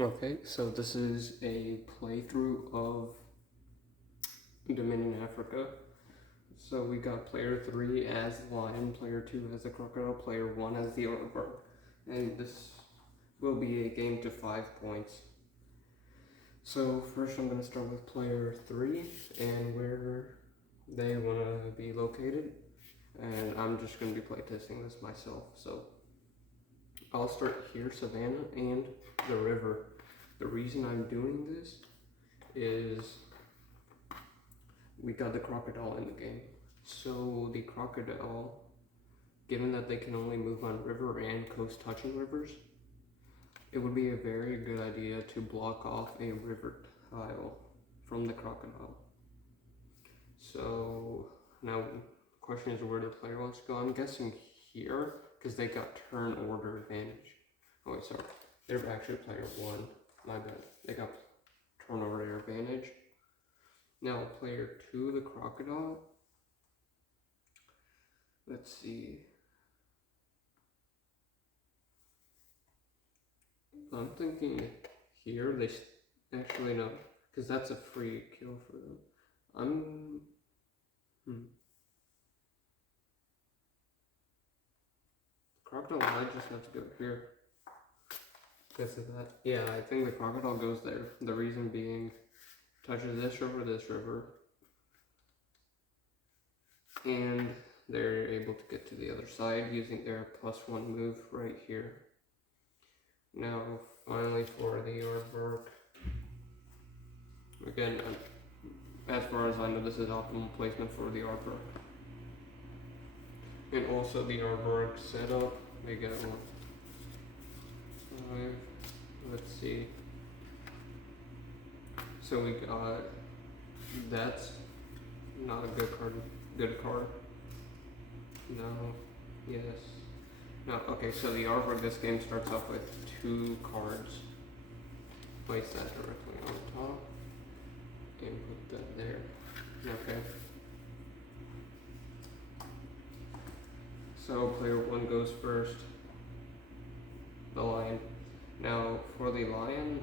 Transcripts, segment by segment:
Okay, so this is a playthrough of Dominion Africa. So we got player 3 as the lion, player 2 as the crocodile, player 1 as the aardvark. And this will be a game to 5 points. So first I'm going to start with player 3 and where they want to be located. And I'm just going to be playtesting this myself. So I'll start here, Savannah and the river. The reason I'm doing this is we got the crocodile in the game. So the crocodile, given that they can only move on river and coast touching rivers, it would be a very good idea to block off a river tile from the crocodile. So now the question is where the player wants to go. I'm guessing here because they got turn order advantage. Oh wait, sorry. They're actually player 1. My bad. They got turn order advantage. Now player 2, the crocodile. Let's see. I'm thinking here they actually no, because that's a free kill for them. Crocodile might just have to go here. Because of that. Yeah, I think the crocodile goes there. The reason being, touches this river, and they're able to get to the other side using their +1 move right here. Now, finally for the aardvark. Again, as far as I know, this is optimal placement for the aardvark. And also the aardvark setup, they get 1, 5, let's see. So we got, that's not a good card. No, yes. No, okay, so the aardvark this game starts off with 2 cards. Place that directly on top and put that there. Okay. So player 1 goes first. The lion. Now for the lion,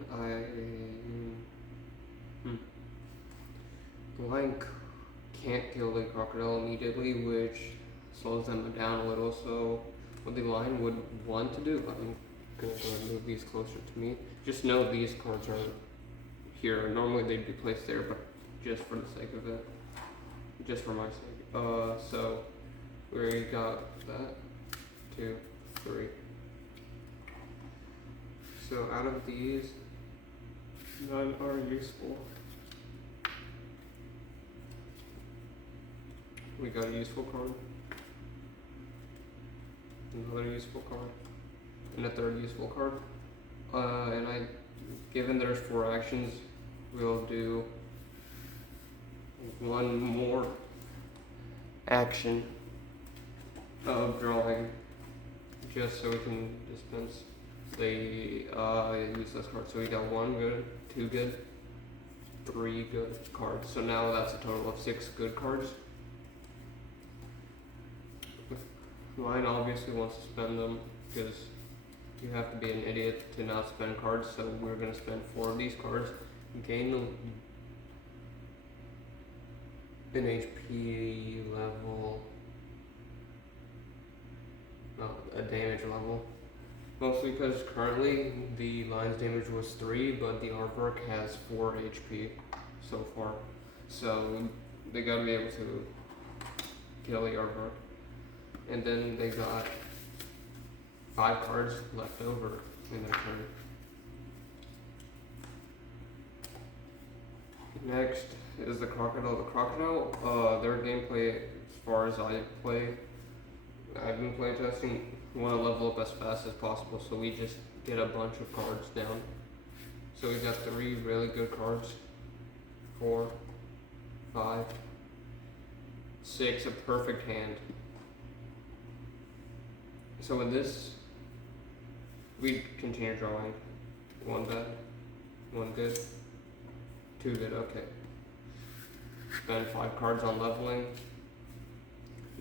the lion can't kill the crocodile immediately, which slows them down a little. So what the lion would want to do, I'm gonna go and move these closer to me. Just know these cards are here. Normally they'd be placed there, but just for the sake of it, just for my sake. So we got that, 2, 3. So out of these, none are useful. We got a useful card, another useful card, and a third useful card. And given there's 4 actions, we'll do 1 more action of drawing, just so we can dispense the useless cards. So we got 1 good, 2 good, 3 good cards. So now that's a total of 6 good cards. Lion obviously wants to spend them because you have to be an idiot to not spend cards. So we're going to spend 4 of these cards, gain an HP level, a damage level. Mostly because currently the lion's damage was 3, but the aardvark has 4 HP so far. So they gotta be able to kill the aardvark. And then they got 5 cards left over in their turn. Next is the crocodile. The crocodile, their gameplay, as far as I've been playtesting, want to level up as fast as possible, so we just get a bunch of cards down. So we got 3 really good cards, 4, 5, 6, a perfect hand. So with this, we continue drawing. 1 bad, 1 good, 2 good, okay. Spend 5 cards on leveling.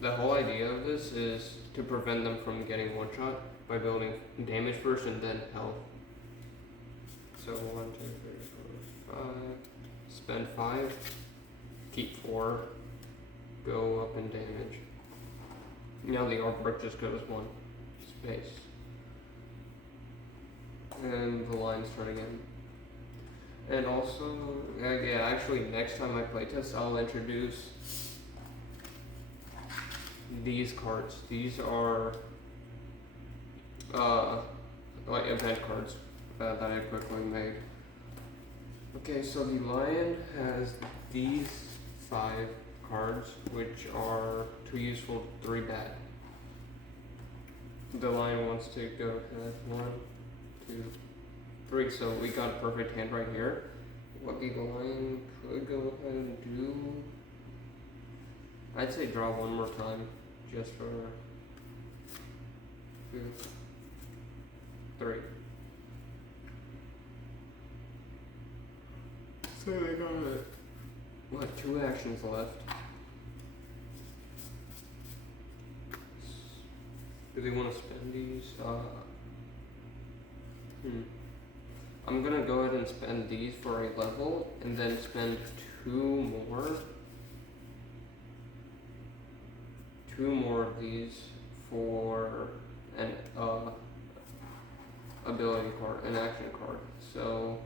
The whole idea of this is to prevent them from getting 1-shot by building damage first and then health. So 1, 2, 3, 4, 5. Spend 5. Keep 4. Go up in damage. Now the artwork just goes 1 space. And the lines start again. And also, yeah, actually next time I playtest, I'll introduce these cards. These are like event cards that I quickly made. Okay, so the lion has these 5 cards, which are 2 useful, 3 bad. The lion wants to go ahead 1, 2, 3, so we got a perfect hand right here. What the lion could go ahead and do, I'd say draw 1 more time, just for 2, 3. So they got what, 2 actions left. Do they want to spend these? I'm gonna go ahead and spend these for a level, and then spend 2 more. 2 more of these for an ability card, an action card. So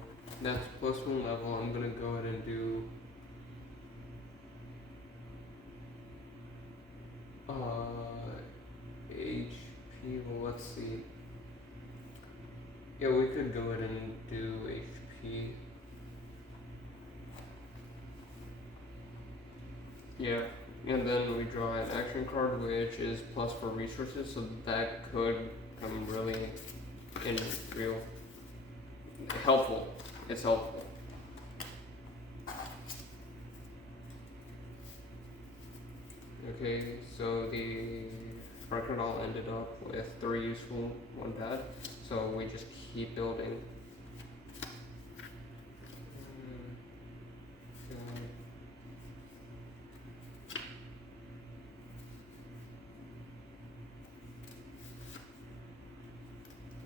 that's +1 level. I'm gonna go ahead and do HP. Well, let's see. Yeah, we could go ahead and do HP. Yeah, and then we draw an action card, which is plus for resources, so that could come really in real helpful. It's helpful. Okay, so the record all ended up with 3 useful, 1 bad. So we just keep building.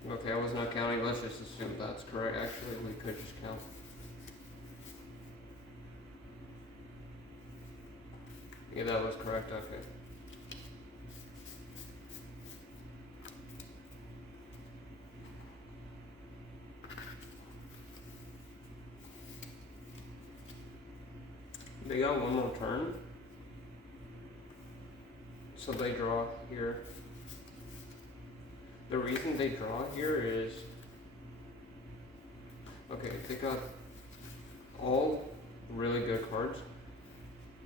Okay, I was not counting. Let's just assume that's correct. Actually, we could just count. Yeah, that was correct. Okay. They got 1 more turn. So they draw here. The reason they draw here is, okay, they got all really good cards,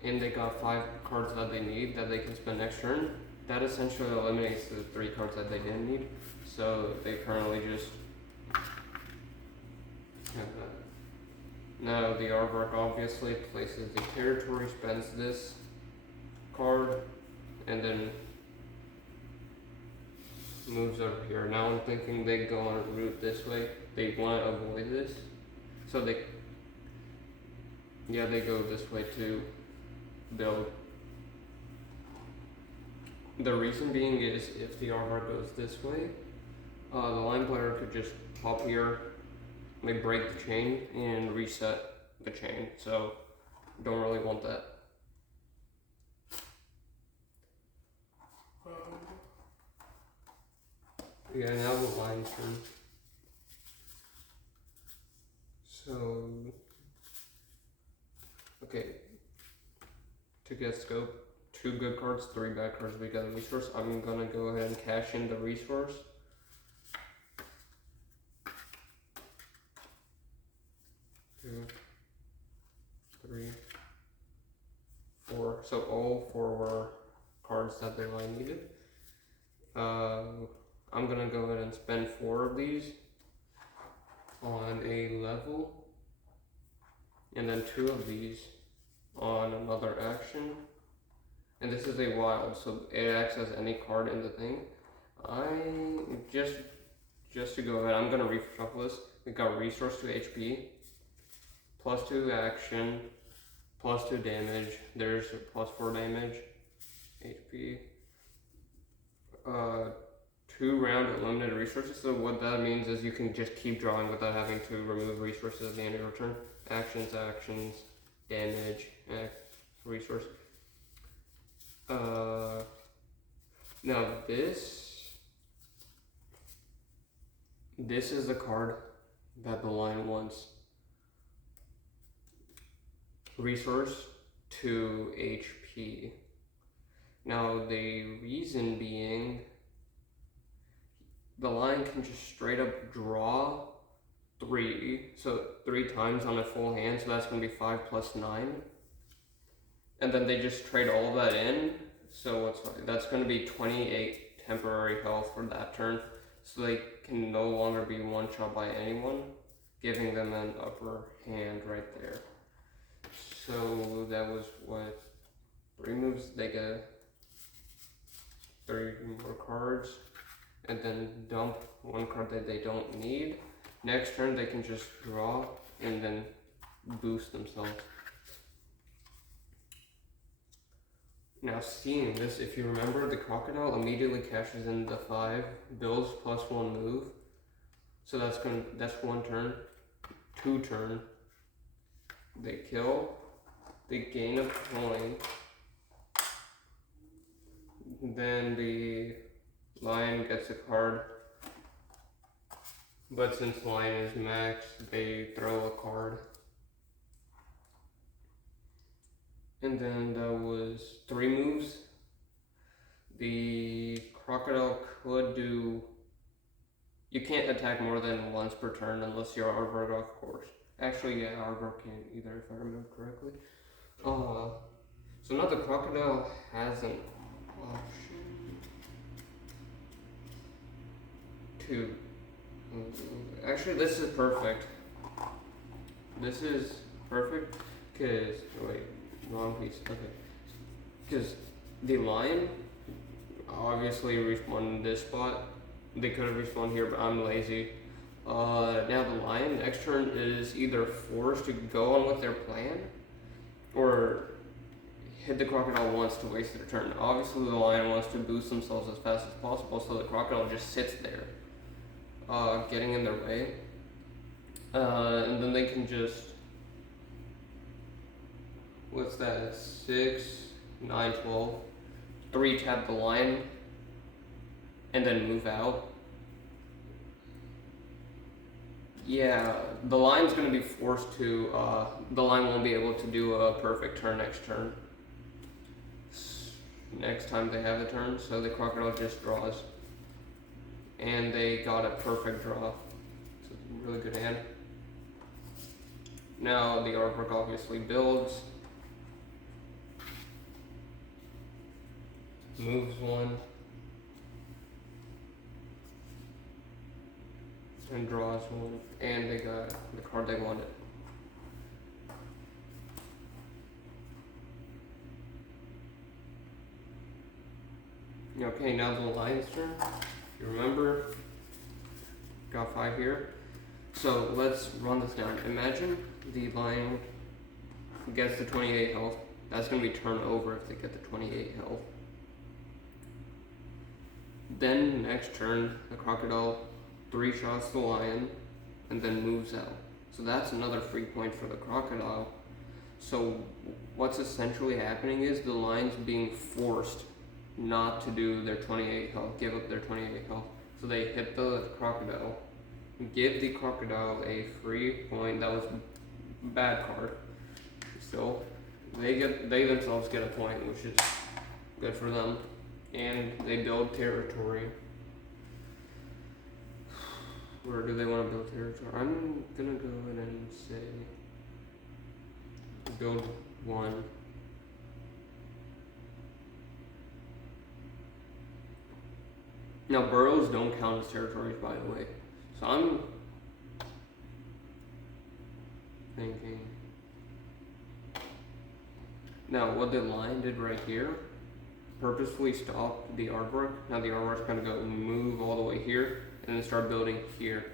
and they got 5 cards that they need that they can spend next turn. That essentially eliminates the 3 cards that they didn't need. So they currently just have that. Now the aardvark obviously places the territory, spends this card, and then moves over here. Now I'm thinking they go on a route this way. They want to avoid this, so they go this way to build. The reason being is if the aardvark goes this way, the line player could just pop here, like break the chain and reset the chain. So don't really want that. Yeah, now the line turn. So, okay, to get scope, 2 good cards, 3 bad cards, we got a resource. I'm gonna go ahead and cash in the resource. Two, 3, 4. So all 4 were cards that the line needed. I'm gonna go ahead and spend 4 of these on a level, and then 2 of these on another action. And this is a wild, so it acts as any card in the thing. I just to go ahead, I'm gonna reshuffle this. We got resource to HP, +2 action, +2 damage. There's +4 damage, HP. 2-round unlimited resources. So what that means is you can just keep drawing without having to remove resources at the end of your turn. Actions, damage, resource. Now this is the card that the Lion wants. Resource 2 HP. Now the reason being, the Lion can just straight up draw 3, so 3 times on a full hand, so that's going to be 5 plus 9. And then they just trade all that in, so that's going to be 28 temporary health for that turn, so they can no longer be one-shot by anyone, giving them an upper hand right there. So that was what, 3 moves, they get 3 more cards, and then dump 1 card that they don't need. Next turn they can just draw and then boost themselves. Now seeing this, if you remember, the Crocodile immediately cashes in the 5, builds +1 move. So that's 1 turn, 2 turn. They kill, they gain a coin. Then the Lion gets a card. But since Lion is max, they throw a card. And then that was 3 moves. The Crocodile could do... You can't attack more than once per turn unless you're Aardvark, of course. Actually, yeah, Aardvark can't either, if I remember correctly. So now the Crocodile has an option to... Actually, this is perfect. This is perfect because... Wait, wrong piece. Okay. Because the Lion obviously respawned in this spot. They could have respawned here, but I'm lazy. Now the Lion next turn is either forced to go on with their plan or hit the Crocodile once to waste their turn. Obviously the Lion wants to boost themselves as fast as possible, so the Crocodile just sits there, getting in their way. And then they can just, what's that, 6, 9, 12, 3 tap the Lion, and then move out. Yeah, the Lion's going to be forced to, the Lion won't be able to do a perfect turn next turn. Next time they have a turn, so the Crocodile just draws. And they got a perfect draw. It's a really good hand. Now the Aardvark obviously builds. Moves 1. And draws 1, and they got the card they wanted. Okay, now the Lion's turn. If you remember, got 5 here. So let's run this down. Imagine the Lion gets the 28 health. That's going to be turn over if they get the 28 health. Then next turn, the Crocodile 3 shots the Lion, and then moves out. So that's another free point for the Crocodile. So what's essentially happening is the Lion's being forced not to do their 28 health, give up their 28 health. So they hit the Crocodile, give the Crocodile a free point. That was a bad card. Still, they themselves get a point, which is good for them. And they build territory. Where do they want to build territory? I'm gonna go ahead and say build 1. Now burrows don't count as territories, by the way. So I'm thinking. Now what the Lion did right here, purposefully stopped the Aardvark. Now the Aardvark's gonna go move all the way here and then start building here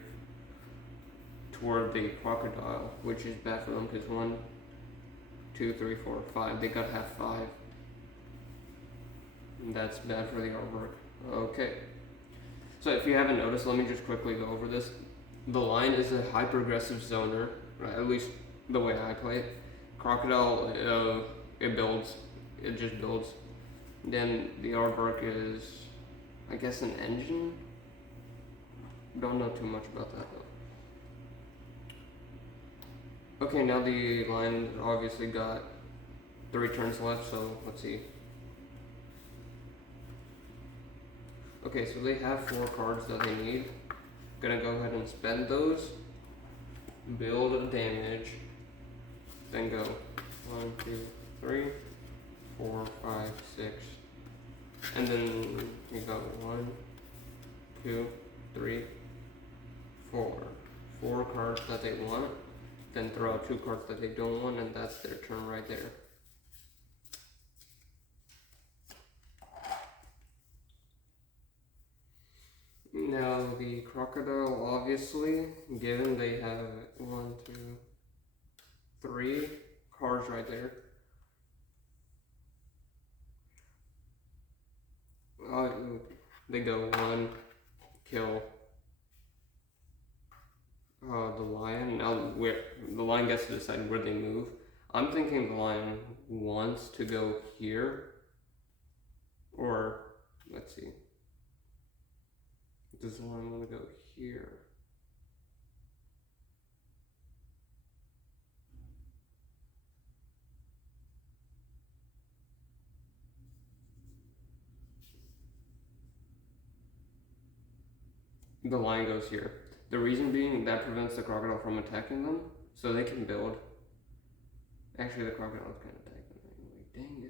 toward the Crocodile, which is bad for them because 1, 2, 3, 4, 5. They got half 5. And that's bad for the Aardvark. Okay. So if you haven't noticed, let me just quickly go over this. The Lion is a hyper-aggressive zoner, right? At least the way I play it. Crocodile, it builds. It just builds. Then the Aardvark is, I guess, an engine? Don't know too much about that though. Okay, now the Lion obviously got 3 turns left, so let's see. Okay, so they have 4 cards that they need. Gonna go ahead and spend those. Build a damage. Then go 1, 2, 3, 4, 5, 6. And then you go 1, 2, 3, 4. 4 cards that they want. Then throw out 2 cards that they don't want, and that's their turn right there. Now the Crocodile, obviously, given they have 1, 2, 3 cards right there. They go 1, kill the Lion. Now the Lion gets to decide where they move. I'm thinking the Lion wants to go here, or let's see. Does the Lion want to go here? The Lion goes here. The reason being that prevents the Crocodile from attacking them, so they can build. Actually, the Crocodile's kind of attacking them. Dang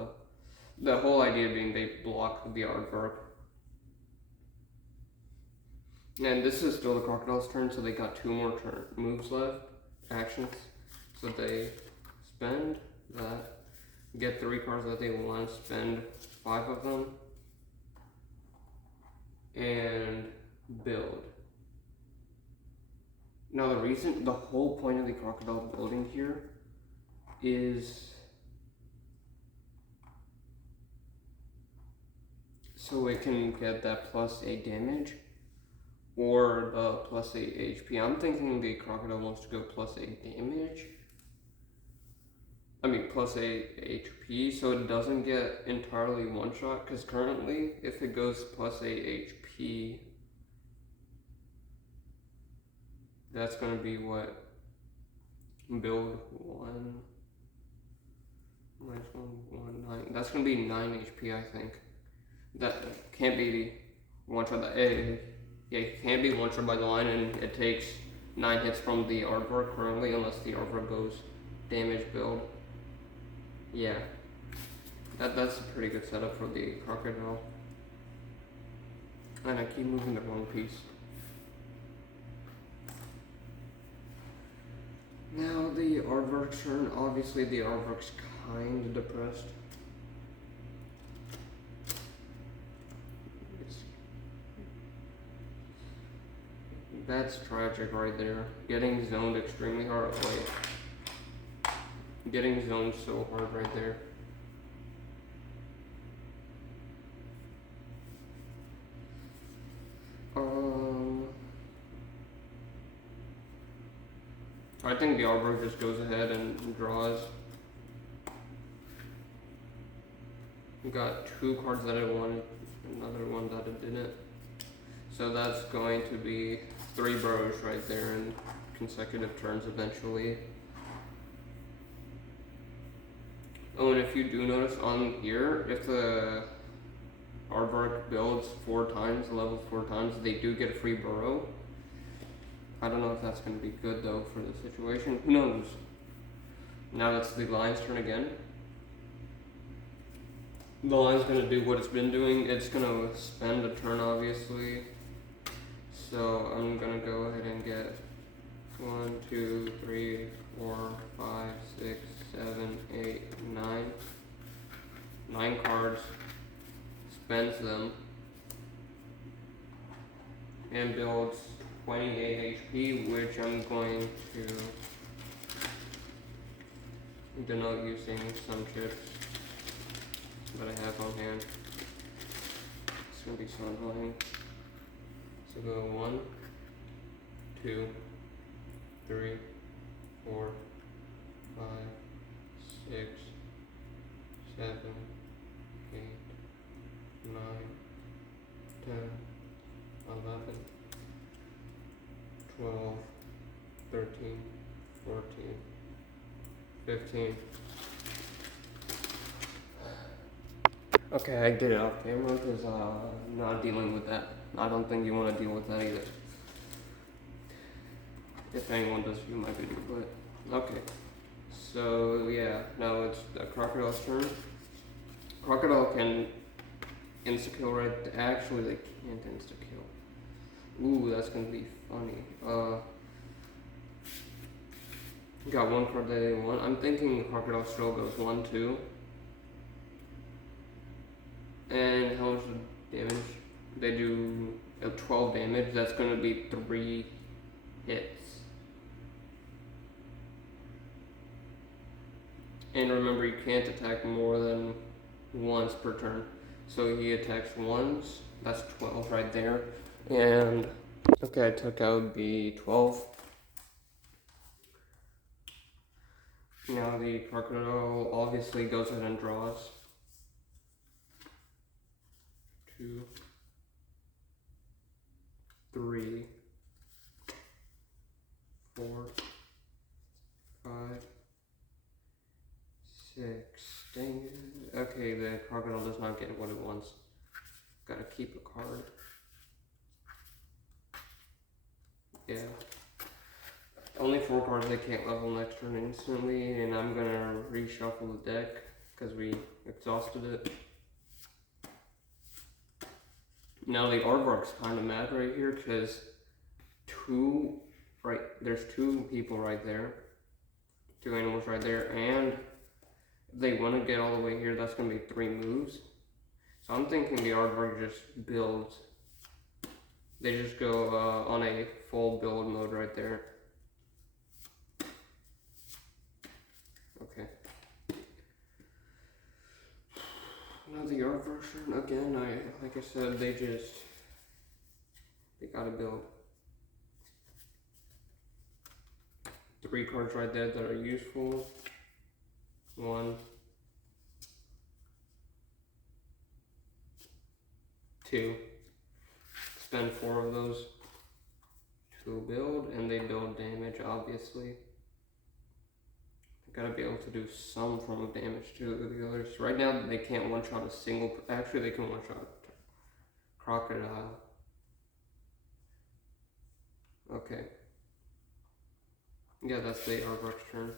it. The whole idea being they block the Aardvark. And this is still the Crocodile's turn, so they got 2 more moves left, actions. So they spend that, get 3 cards that they want, spend 5 of them, and build. Now the whole point of the Crocodile building here is so it can get that +8 damage or the +8 HP. I'm thinking the Crocodile wants to go +8 damage. I mean +8 HP, so it doesn't get entirely one-shot, because currently if it goes +8 HP, that's going to be what? Build 1 minus 1, 9. That's going to be 9 HP, I think. That can't be one-shot. Yeah, it can't be one-shot by the Lion, and it takes 9 hits from the Aardvark currently, unless the Aardvark goes damage build. Yeah, that's a pretty good setup for the Crocodile. And I keep moving the wrong piece. Now the Aardvark's turn. Obviously the Aardvark's kind of depressed. That's tragic right there. Getting zoned extremely hard. Like, getting zoned so hard right there. I think the Aardvark just goes ahead and draws. We got 2 cards that it wanted, another one that it didn't. So that's going to be 3 burrows right there in consecutive turns eventually. Oh, and if you do notice on here, if the Aardvark builds 4 times, levels 4 times, they do get a free burrow. I don't know if that's going to be good though for the situation. Who knows? Now it's the Lion's turn again. The Lion's going to do what it's been doing. It's going to spend a turn, obviously. So I'm going to go ahead and get 1, 2, 3, 4, 5, 6, 7, 8, 9. 9 cards. Spends them. And builds 28 HP, which I'm going to denote using some chips that I have on hand. It's going to be so annoying. So go 1, 2, 3, 4, 5, 6, 7, 8, 9, 10, 11, 12, 13, 14, 15. Okay, I did it off camera because I'm not dealing with that. I don't think you want to deal with that either. If anyone does view my video, but okay. So yeah, now it's the crocodile's turn. Crocodile can insta-kill right. Actually, they can't insta-kill. Ooh, that's gonna be funny. Got one card that they want. I'm thinking Crocodile still goes 1, 2. And how much damage? They do 12 damage. That's gonna be 3 hits. And remember, you can't attack more than once per turn. So he attacks once. That's 12 right there. And okay, I took out the 12. Now the crocodile obviously goes ahead and draws. 2, 3, 4, 5, 6. Dang it. Okay, the crocodile does not get what it wants. Gotta keep a card. Yeah. Only 4 cards they can't level next turn instantly, and I'm gonna reshuffle the deck because we exhausted it. Now the Aardvark's kind of mad right here because there's 2 people right there, 2 animals right there, and if they want to get all the way here, that's gonna be 3 moves. So I'm thinking the Aardvark just builds. They just go on a full build mode right there. Okay. Now the Aardvark turn again. Like I said, they gotta build. 3 cards right there that are useful. 1, 2. Spend 4 of those to build, and they build damage, obviously. They gotta be able to do some form of damage to the others. Right now, they can't one-shot a single. Actually, they can one-shot crocodile. Okay. Yeah, that's the Aardvark's turn.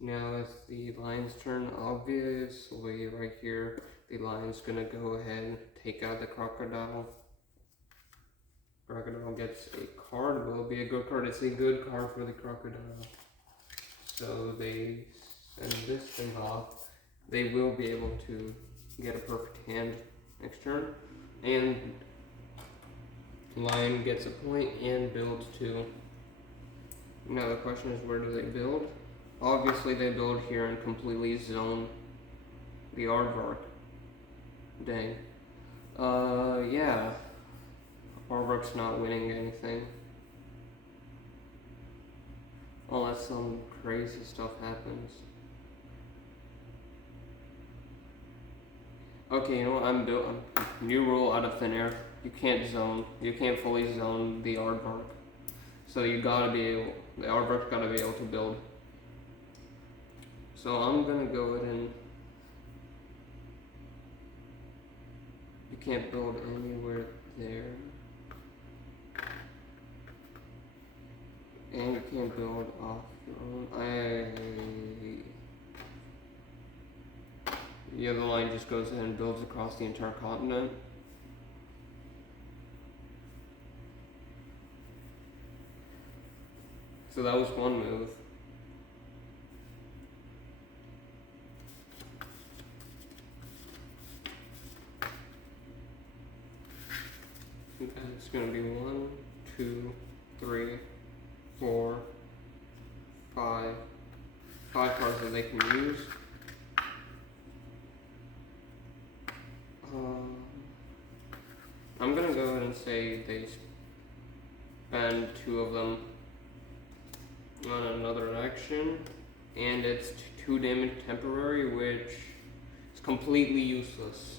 Now it's the lion's turn. Obviously, right here, the lion's gonna go ahead and take out the crocodile. Crocodile gets a card. Will be a good card. It's a good card for the crocodile. So they send this thing off. They will be able to get a perfect hand next turn, and lion gets a point and builds 2. Now the question is, where do they build? Obviously they build here and completely zone the Aardvark. Dang. Yeah. Aardvark's not winning anything. Unless some crazy stuff happens. Okay, you know what, I'm new rule out of thin air. You can't fully zone the Aardvark. So the Aardvark's gotta be able to build. So I'm gonna go ahead and, you can't build anywhere there. And you can't build off your own. Yeah, the line just goes ahead and builds across the entire continent. So that was one move. And it's gonna be 1, 2, 3, 4, 5. 5 cards that they can use. I'm gonna go ahead and say they spend 2 of them on another action, and it's 2 damage temporary, which is completely useless.